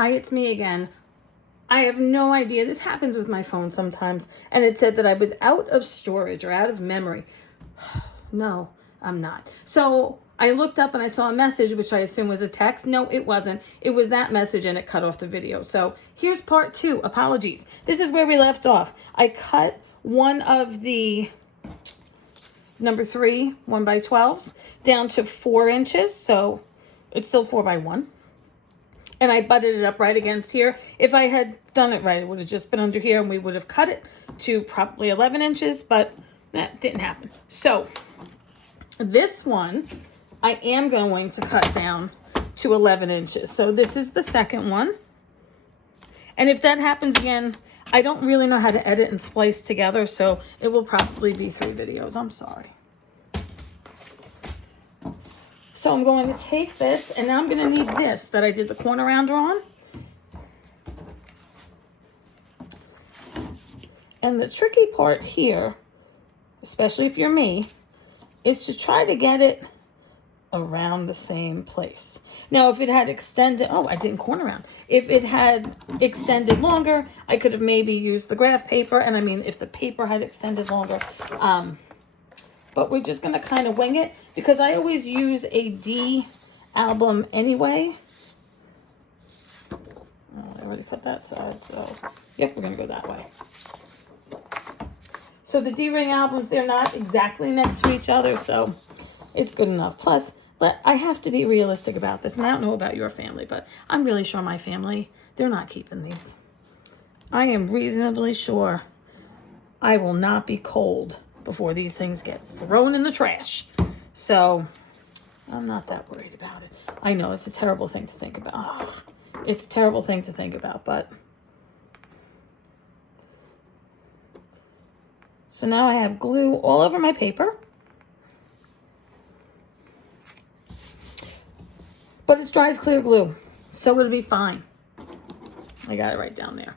Hi, it's me again. I have no idea. This happens with my phone sometimes. And it said that I was out of storage or out of memory. No, I'm not. So I looked up and I saw a message, which I assume was a text. No, it wasn't. It was that message and it cut off the video. So here's part 2. Apologies. This is where we left off. I cut one of the number 3 1x12s down to 4 inches. So it's still 4x1. And I butted it up right against here. If I had done it right, it would have just been under here and we would have cut it to probably 11 inches, but that didn't happen. So this one, I am going to cut down to 11 inches. So this is the second one. And if that happens again, I don't really know how to edit and splice together, so it will probably be 3 videos. I'm sorry. So I'm going to take this, and now I'm going to need this that I did the corner rounder on. And the tricky part here, especially if you're me, is to try to get it around the same place. Now, if it had extended, oh, I didn't corner round. If it had extended longer, I could have maybe used the graph paper. And I mean, if the paper had extended longer, but we're just going to kind of wing it because I always use a D album anyway. Oh, I already cut that side, so yep, we're going to go that way. So the D-ring albums, they're not exactly next to each other, so it's good enough. Plus, I have to be realistic about this, and I don't know about your family, but I'm really sure my family, they're not keeping these. I am reasonably sure I will not be cold before these things get thrown in the trash. So I'm not that worried about it. I know it's a terrible thing to think about. Ugh, it's a terrible thing to think about, but so now I have glue all over my paper. But it's dry as clear glue, so it'll be fine. I got it right down there.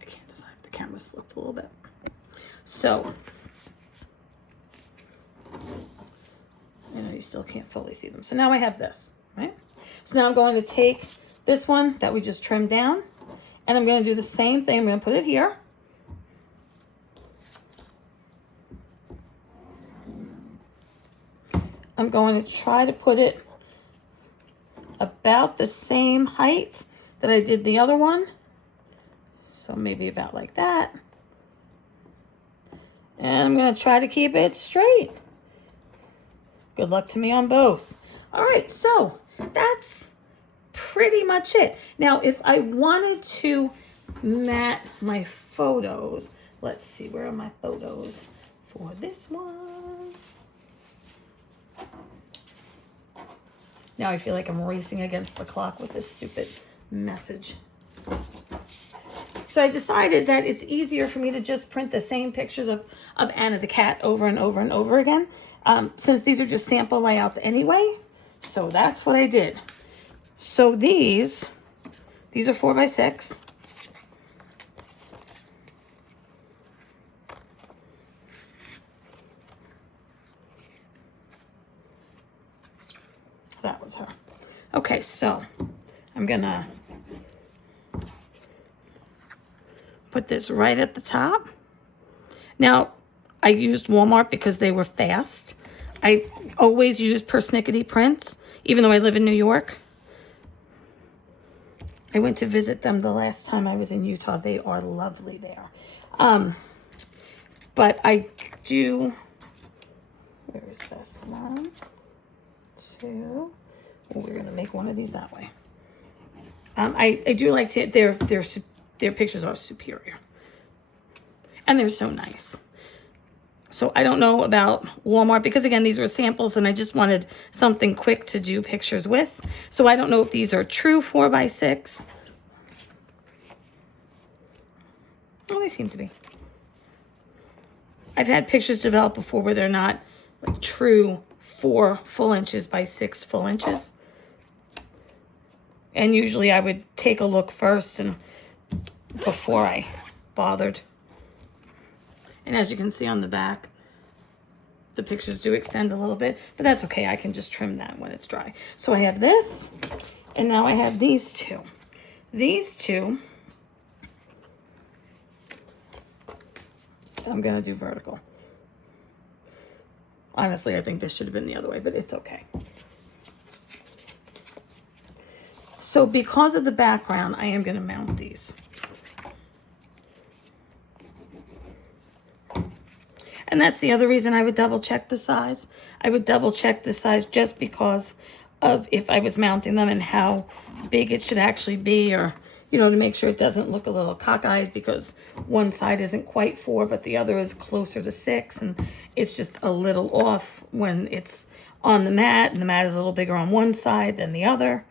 I can't decide if the camera slipped a little bit. So, you know, you still can't fully see them. So now I have this, right? So now I'm going to take this one that we just trimmed down, and I'm going to do the same thing. I'm going to put it here. I'm going to try to put it about the same height that I did the other one. So maybe about like that. And I'm going to try to keep it straight. Good luck to me on both. All right, so that's pretty much it. Now, if I wanted to mat my photos, let's see, where are my photos for this one? Now I feel like I'm racing against the clock with this stupid message. So I decided that it's easier for me to just print the same pictures of Anna the cat over and over and over again, since these are just sample layouts anyway. So that's what I did. So these are 4x6. That was her. Okay, so I'm gonna put this right at the top. Now, I used Walmart because they were fast. I always use Persnickety prints, even though I live in New York. I went to visit them the last time I was in Utah. They are lovely there. But I do, where is this? 1, 2. We're gonna make one of these that way. I do like to, their pictures are superior. And they're so nice. So I don't know about Walmart because again, these were samples and I just wanted something quick to do pictures with. So I don't know if these are true 4x6. Oh, they seem to be. I've had pictures developed before where they're not like true 4 full inches by 6 full inches. And usually I would take a look first and before I bothered. And as you can see on the back, The pictures do extend a little bit, but that's okay. I can just trim that when it's dry. So I have this, and now I have these two. These two, I'm going to do vertical. Honestly, I think this should have been the other way, but it's okay. So because of the background, I am going to mount these. And that's the other reason I would double check the size. I would double check the size just because of if I was mounting them and how big it should actually be, or, you know, to make sure it doesn't look a little cockeyed because one side isn't quite 4, but the other is closer to 6. And it's just a little off when it's on the mat, and the mat is a little bigger on one side than the other.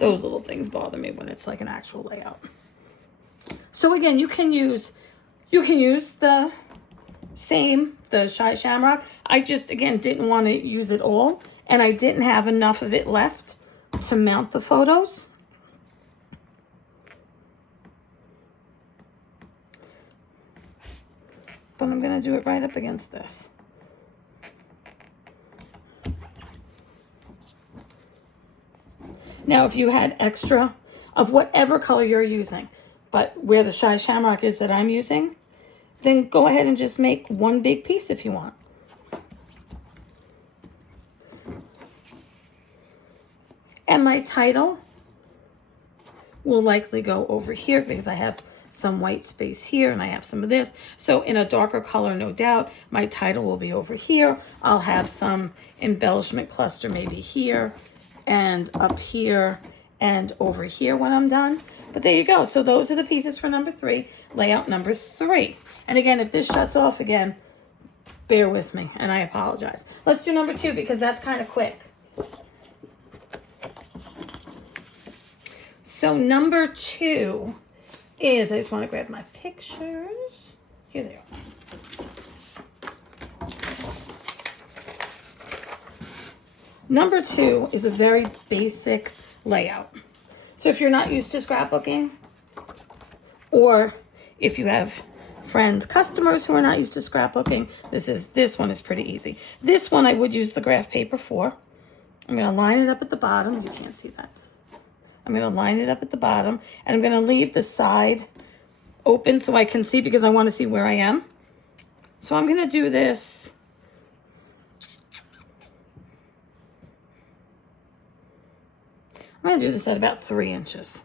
Those little things bother me when it's like an actual layout. So again, you can use the Shy Shamrock. I just, again, didn't want to use it all, and I didn't have enough of it left to mount the photos. But I'm going to do it right up against this. Now, if you had extra of whatever color you're using, but where the Shy Shamrock is that I'm using, then go ahead and just make one big piece if you want. And my title will likely go over here because I have some white space here and I have some of this. So in a darker color, no doubt, my title will be over here. I'll have some embellishment cluster maybe here and up here and over here when I'm done. But there you go. So those are the pieces for number 3, layout number 3. And again, if this shuts off again, bear with me and I apologize. Let's do number 2 because that's kind of quick. So number 2 is, I just want to grab my pictures. Here they are. Number 2 is a very basic layout. So if you're not used to scrapbooking, or if you have friends, customers who are not used to scrapbooking, this one is pretty easy. This one I would use the graph paper for. I'm going to line it up at the bottom. You can't see that. I'm going to line it up at the bottom, and I'm going to leave the side open so I can see because I want to see where I am. So I'm going to do this. I'm going to do this at about 3 inches.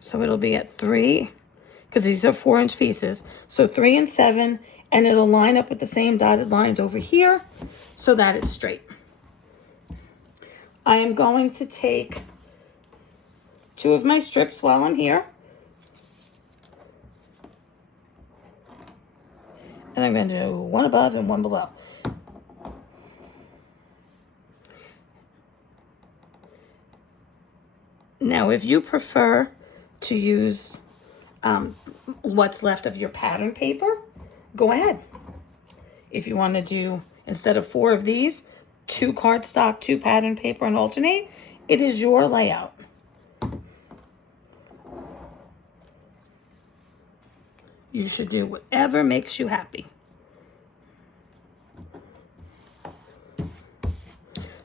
So it'll be at 3, because these are 4-inch pieces. So 3 and 7, and it'll line up with the same dotted lines over here so that it's straight. I am going to take 2 of my strips while I'm here. And I'm going to do one above and one below. Now, if you prefer to use what's left of your pattern paper, go ahead. If you want to do, instead of 4 of these, 2 cardstock, 2 pattern paper, and alternate, it is your layout. You should do whatever makes you happy.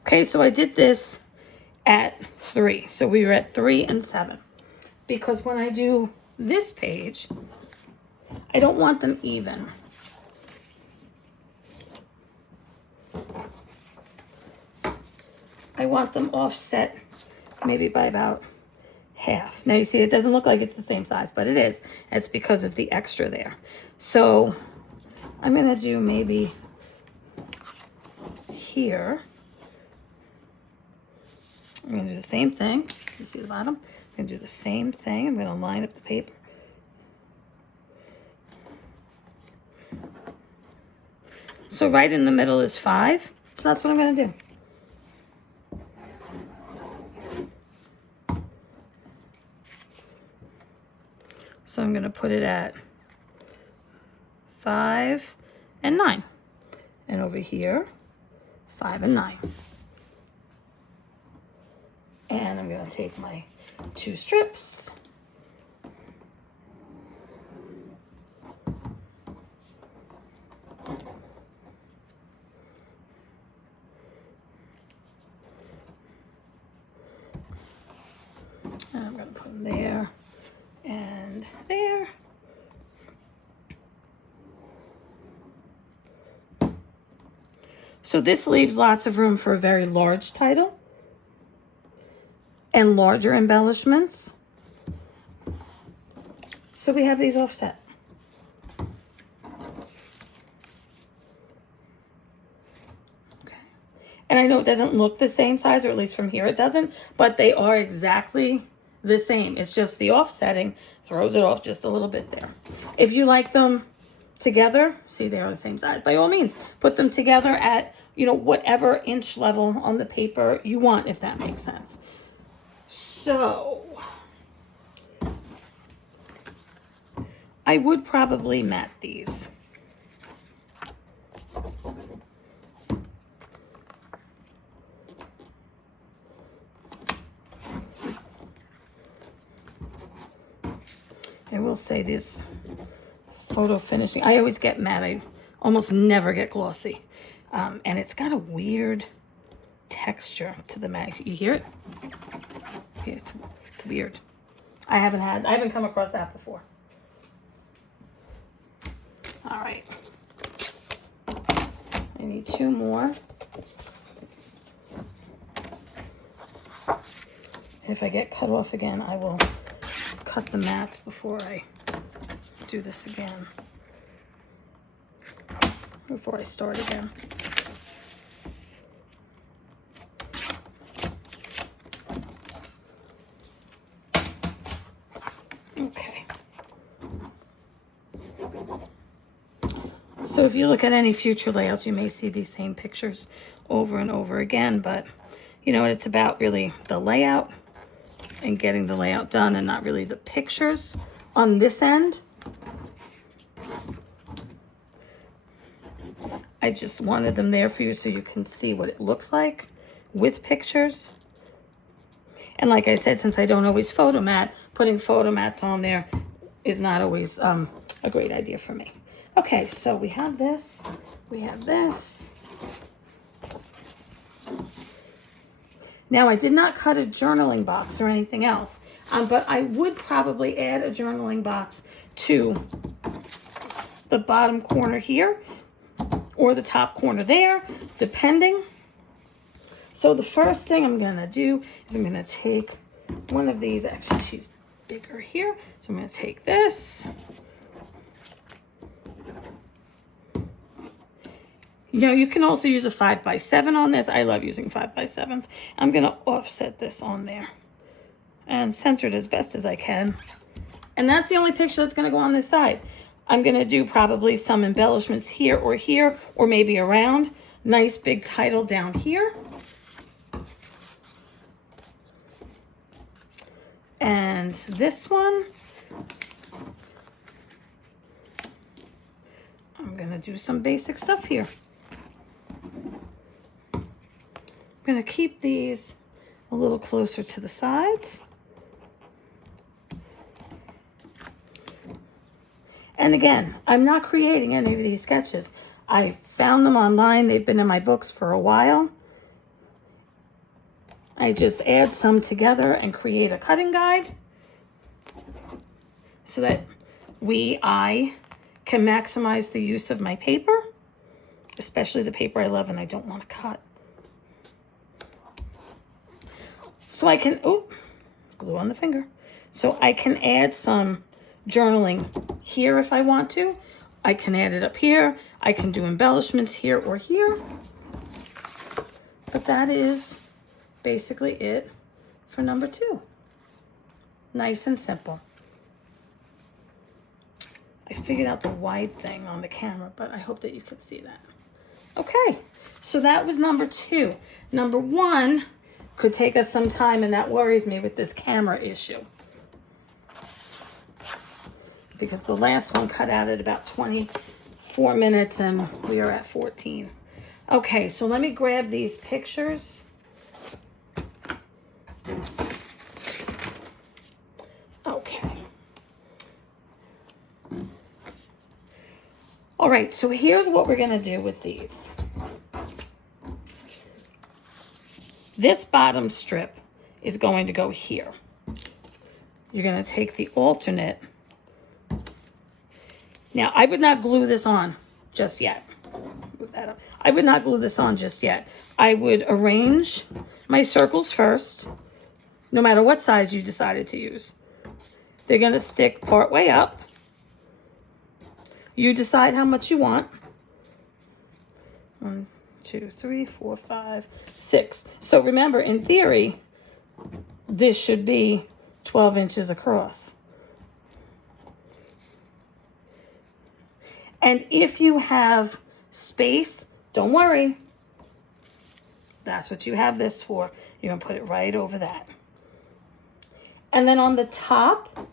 Okay, so I did this at 3. So we were at 3 and 7. Because when I do this page, I don't want them even. I want them offset maybe by about half. Now you see it doesn't look like it's the same size, but it is. It's because of the extra there. So I'm going to do maybe here. I'm going to do the same thing. You see the bottom? I'm going to do the same thing. I'm going to line up the paper. So right in the middle is 5. So that's what I'm going to do. So I'm going to put it at 5 and 9. And over here, 5 and 9. And I'm going to take my 2 strips. And I'm going to put them there and there. So this leaves lots of room for a very large title and larger embellishments. So we have these offset. Okay. And I know it doesn't look the same size, or at least from here it doesn't, but they are exactly the same. It's just the offsetting throws it off just a little bit there. If you like them together, see, they are the same size. By all means, put them together at, you know, whatever inch level on the paper you want, if that makes sense. So I would probably mat these. I will say this photo finishing, I always get matte. I almost never get glossy. And it's got a weird texture to the matte. You hear it? It's weird. I haven't come across that before. All right. I need 2 more. If I get cut off again, I will cut the mats before I do this again. Before I start again. Okay. So if you look at any future layouts, you may see these same pictures over and over again, but you know, it's about really the layout and getting the layout done, and not really the pictures on this end. I just wanted them there for you so you can see what it looks like with pictures. And like I said, since I don't always photo mat, putting photo mats on there is not always a great idea for me. Okay, so we have this, we have this. Now, I did not cut a journaling box or anything else, but I would probably add a journaling box to the bottom corner here or the top corner there, depending. So the first thing I'm gonna do is I'm gonna take one of these. Actually, she's bigger here, so I'm gonna take this. You know, you can also use a 5x7 on this. I love using 5x7s. I'm going to offset this on there and center it as best as I can. And that's the only picture that's going to go on this side. I'm going to do probably some embellishments here, or maybe around. Nice big title down here. And this one, I'm going to do some basic stuff here. I'm going to keep these a little closer to the sides. And again, I'm not creating any of these sketches. I found them online. They've been in my books for a while. I just add some together and create a cutting guide so that I can maximize the use of my paper, especially the paper I love and I don't want to cut. So I can, glue on the finger. So I can add some journaling here if I want to. I can add it up here. I can do embellishments here or here. But that is basically it for number 2. Nice and simple. I figured out the wide thing on the camera, but I hope that you could see that. Okay, so that was number 2. Number 1 could take us some time, and that worries me with this camera issue, because the last one cut out at about 24 minutes and we are at 14. Okay, so let me grab these pictures. Okay. All right, so here's what we're gonna do with these. This bottom strip is going to go here. you're going to take the alternate. Now, I would not glue this on just yet. Move that up. I would not glue this on just yet. I would arrange my circles first, no matter what size you decided to use. They're going to stick part way up. You decide how much you want. 1, 2, 3, 4, 5, 6. So remember, in theory, this should be 12 inches across. And if you have space, don't worry. That's what you have this for. You're going to put it right over that. And then on the top,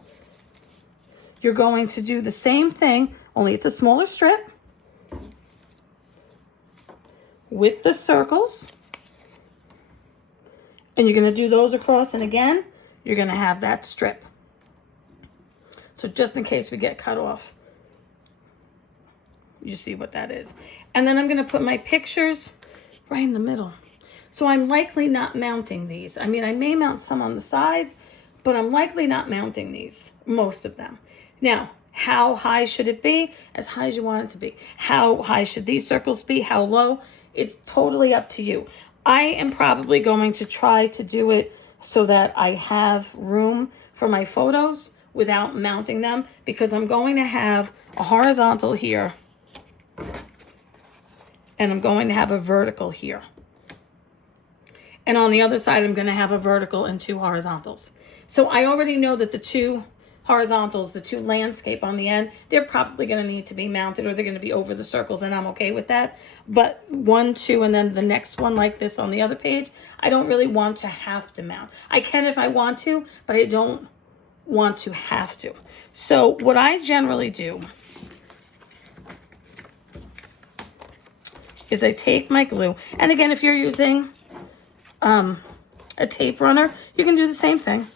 you're going to do the same thing, only it's a smaller strip with the circles. And you're going to do those across, and again, you're going to have that strip. So just in case we get cut off, you see what that is. And then I'm going to put my pictures right in the middle. So I'm likely not mounting these. I mean, I may mount some on the sides, but I'm likely not mounting these, most of them. Now, how high should it be? As high as you want it to be. How high should these circles be? How low? It's totally up to you. I am probably going to try to do it so that I have room for my photos without mounting them, because I'm going to have a horizontal here and I'm going to have a vertical here. And on the other side, I'm going to have a vertical and 2 horizontals. So I already know that the 2 horizontals, the 2 landscape on the end, they're probably going to need to be mounted, or they're going to be over the circles, and I'm okay with that. But 1, 2, and then the next one like this on the other page, I don't really want to have to mount. I can if I want to, but I don't want to have to. So what I generally do is I take my glue, and again, if you're using a tape runner, you can do the same thing.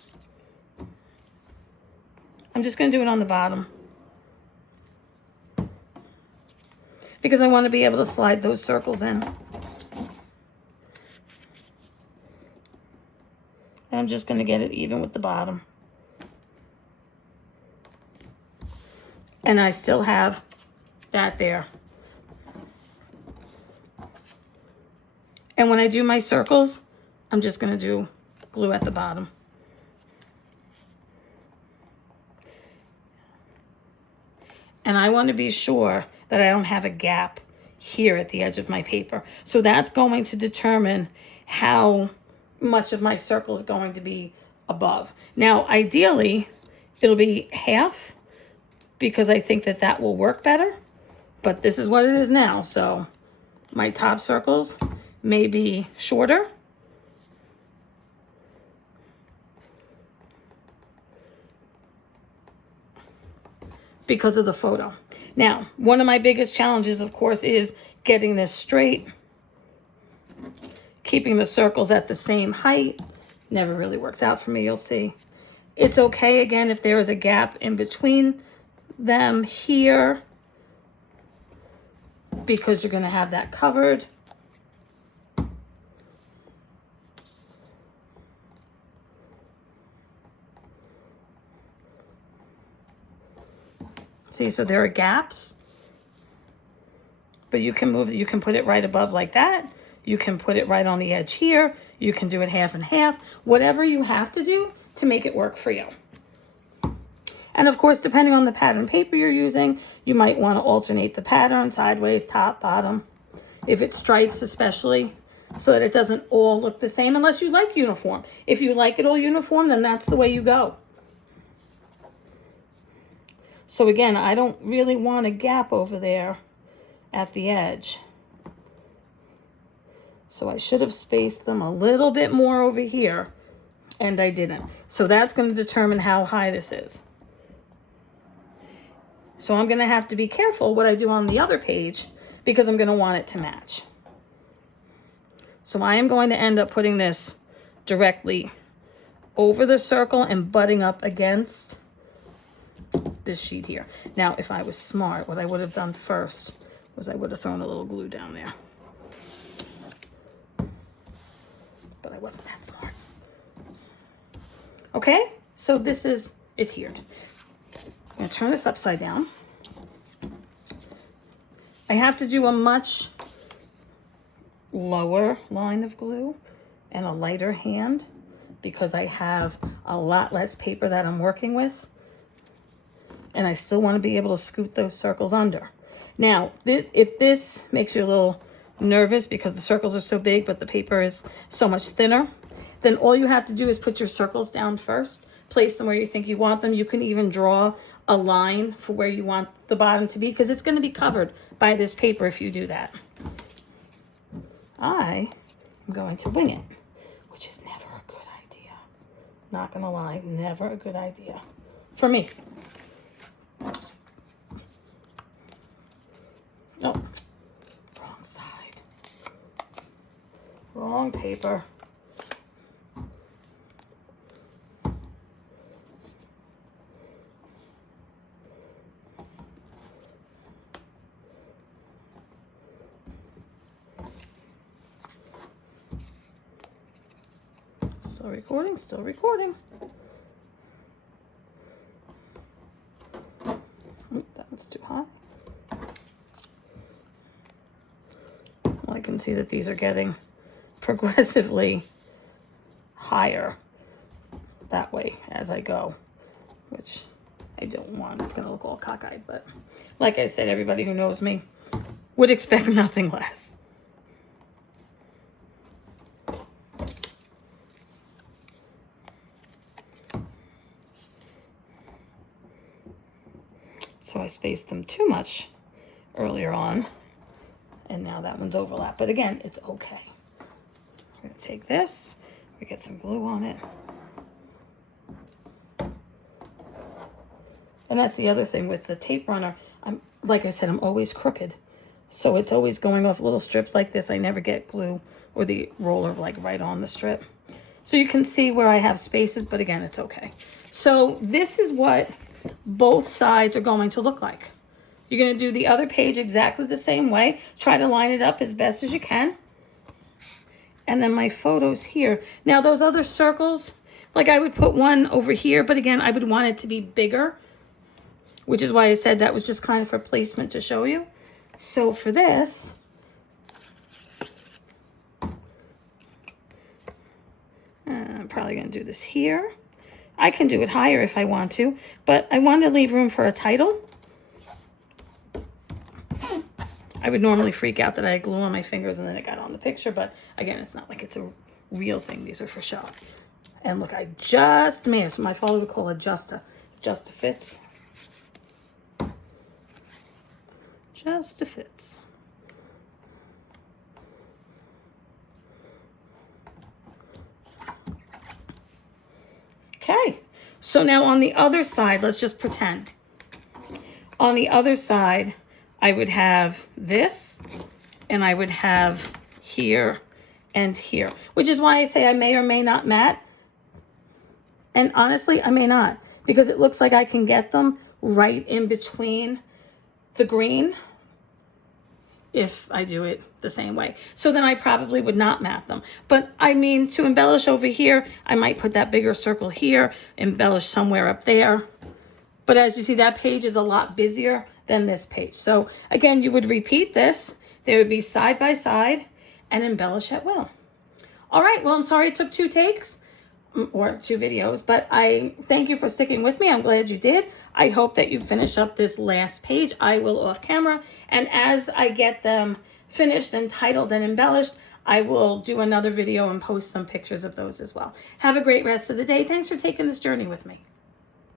I'm just going to do it on the bottom because I want to be able to slide those circles in. And I'm just going to get it even with the bottom. And I still have that there. And when I do my circles, I'm just going to do glue at the bottom. And I want to be sure that I don't have a gap here at the edge of my paper. So that's going to determine how much of my circle is going to be above. Now, ideally, it'll be half because I think that that will work better. But this is what it is now. So my top circles may be shorter. Because of the photo. Now, one of my biggest challenges, of course, is getting this straight. Keeping the circles at the same height. Never really works out for me, you'll see. It's okay, again, if there is a gap in between them here, because you're going to have that covered. See, so there are gaps, but you can move, you can put it right above like that. You can put it right on the edge here. You can do it half and half, whatever you have to do to make it work for you. And of course, depending on the pattern paper you're using, you might want to alternate the pattern, sideways, top, bottom, if it's stripes especially, so that it doesn't all look the same unless you like uniform. If you like it all uniform, then that's the way you go. So again, I don't really want a gap over there at the edge. So I should have spaced them a little bit more over here, and I didn't. So that's going to determine how high this is. So I'm going to have to be careful what I do on the other page because I'm going to want it to match. So I am going to end up putting this directly over the circle and butting up against this sheet here. Now, if I was smart, what I would have done first was I would have thrown a little glue down there. But I wasn't that smart. Okay, So this is adhered. I'm going to turn this upside down. I have to do a much lower line of glue and a lighter hand because I have a lot less paper that I'm working with. And I still want to be able to scoot those circles under. Now, if this makes you a little nervous because the circles are so big, but the paper is so much thinner, then all you have to do is put your circles down first, place them where you think you want them. You can even draw a line for where you want the bottom to be because it's going to be covered by this paper if you do that. I am going to wing it, which is never a good idea. Not going to lie, never a good idea for me. Oh, wrong side. Wrong paper. Still recording, still recording. Oop, that one's too high. Well, I can see that these are getting progressively higher that way as I go, which I don't want. It's going to look all cockeyed, but like I said, everybody who knows me would expect nothing less. So I spaced them too much earlier on, and now that one's overlapped. But again, it's okay. I'm going to take this, we get some glue on it. And that's the other thing with the tape runner. Like I said, I'm always crooked. So it's always going off little strips like this. I never get glue or the roller like right on the strip. So you can see where I have spaces, but again, it's okay. So this is what both sides are going to look like. You're going to do the other page exactly the same way. Try to line it up as best as you can. And then my photos here. Now those other circles, like I would put one over here, but again, I would want it to be bigger, which is why I said that was just kind of for placement to show you. So for this, I'm probably going to do this here. I can do it higher if I want to, but I want to leave room for a title. I would normally freak out that I had glue on my fingers and then it got on the picture, but again, it's not like it's a real thing. These are for show. And look, I just made it. So my father would call it just a fits. Just a fits. Okay, so now on the other side, let's just pretend. On the other side, I would have this, and I would have here and here, which is why I say I may or may not matte. And honestly, I may not, because it looks like I can get them right in between the green if I do it the same way. So then I probably would not matte them. But I mean, to embellish over here, I might put that bigger circle here, embellish somewhere up there. But as you see, that page is a lot busier than this page. So again, you would repeat this. They would be side by side and embellish at will. All right, well, I'm sorry it took 2 takes or 2 videos, but I thank you for sticking with me. I'm glad you did. I hope that you finish up this last page. I will off camera, and as I get them finished and titled and embellished, I will do another video and post some pictures of those as well. Have a great rest of the day. Thanks for taking this journey with me.